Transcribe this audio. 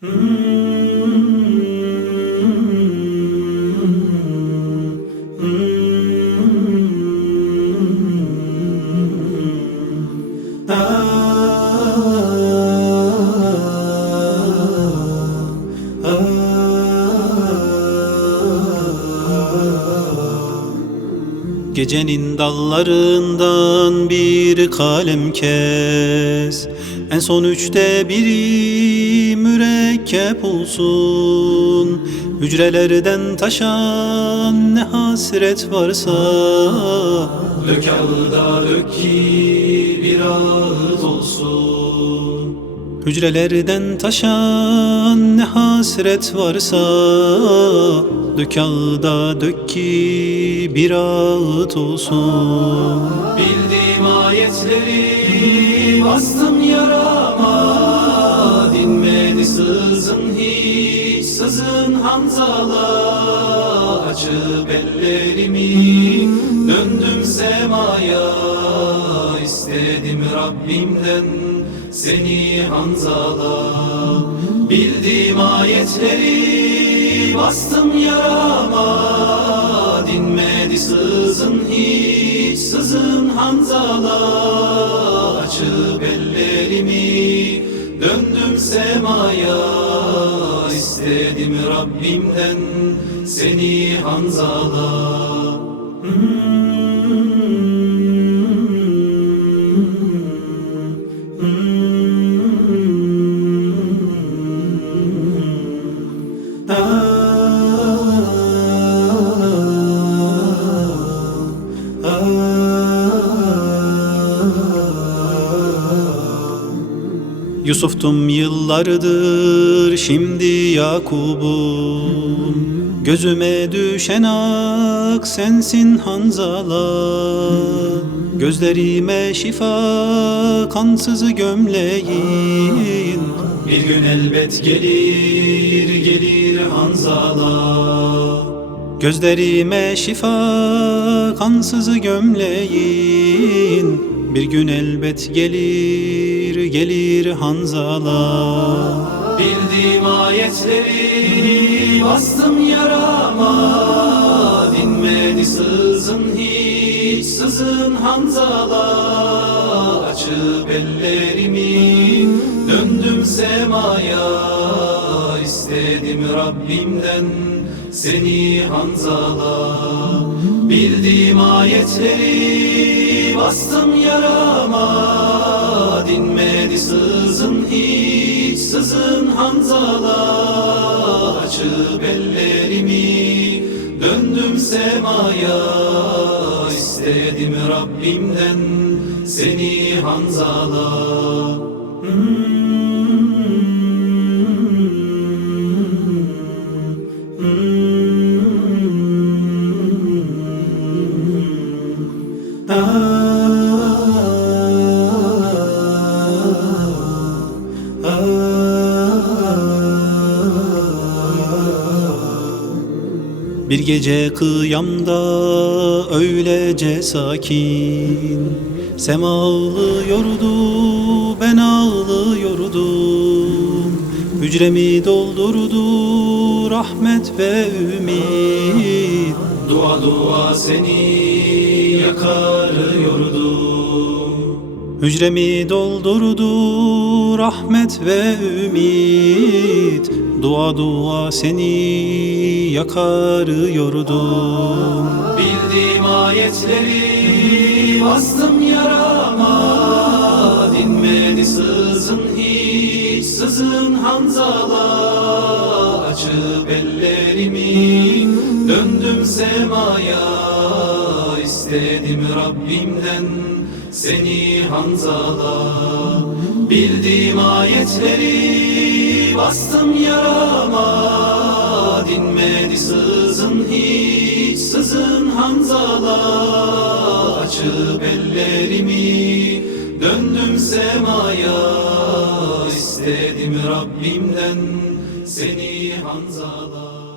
Gecenin dallarından bir kalem kes En son üçte biri mürekkep olsun. Hücrelerden taşan ne hasret varsa. Dök ağda dök ki bir ağıt olsun. Hücrelerden taşan ne hasret varsa. Dök ağda dök ki bir ağıt olsun. Bildiğim ayetleri bastım yarama Dinmedi sızın hiç sızın hanzala. Açıp ellerimi döndüm semaya istedim Rabbimden seni hanzala. Bildiğim ayetleri bastım yarama Dinmedi sızın hiç sızın hanzala Açıp ellerimi döndüm semaya. İstedim Rabbimden seni hanzala Yusuf'tum yıllardır şimdi Yakub'um. Gözüme düşen ak sensin Hanzala. Gözlerime şifa kansız gömleğin. Bir gün elbet gelir gelir Hanzala. Gözlerime şifa kansız gömleğin. Bir gün elbet gelir gelir Hanzala. Bildiğim ayetleri bastım yarama. Dinmedi sızın hiç sızın Hanzala. Açıp ellerimi döndüm semaya. İstedim Rabbimden seni Hanzala. Bildiğim ayetleri bastım yarama Hanzala Açıp ellerimi döndüm semaya istedim Rabbimden seni Hanzala Bir gece kıyamda öylece sakin. Sema ağlıyordu ben ağlıyordum. Hücremi doldurdu rahmet ve ümit. Dua dua seni yakarıyordum. Hücremi doldurdu rahmet ve ümit Dua dua seni yakarıyordum Bildiğim ayetleri bastım yarama. Dinmedi sızın hiç sızın Hanzala. Açıp ellerimi döndüm semaya. İstedim Rabbimden seni Hanzala Bildiğim ayetleri bastım yarama. Dinmedi sızın hiç sızın Hanzala. Açıp ellerimi döndüm semaya. İstedim Rabbimden seni Hanzala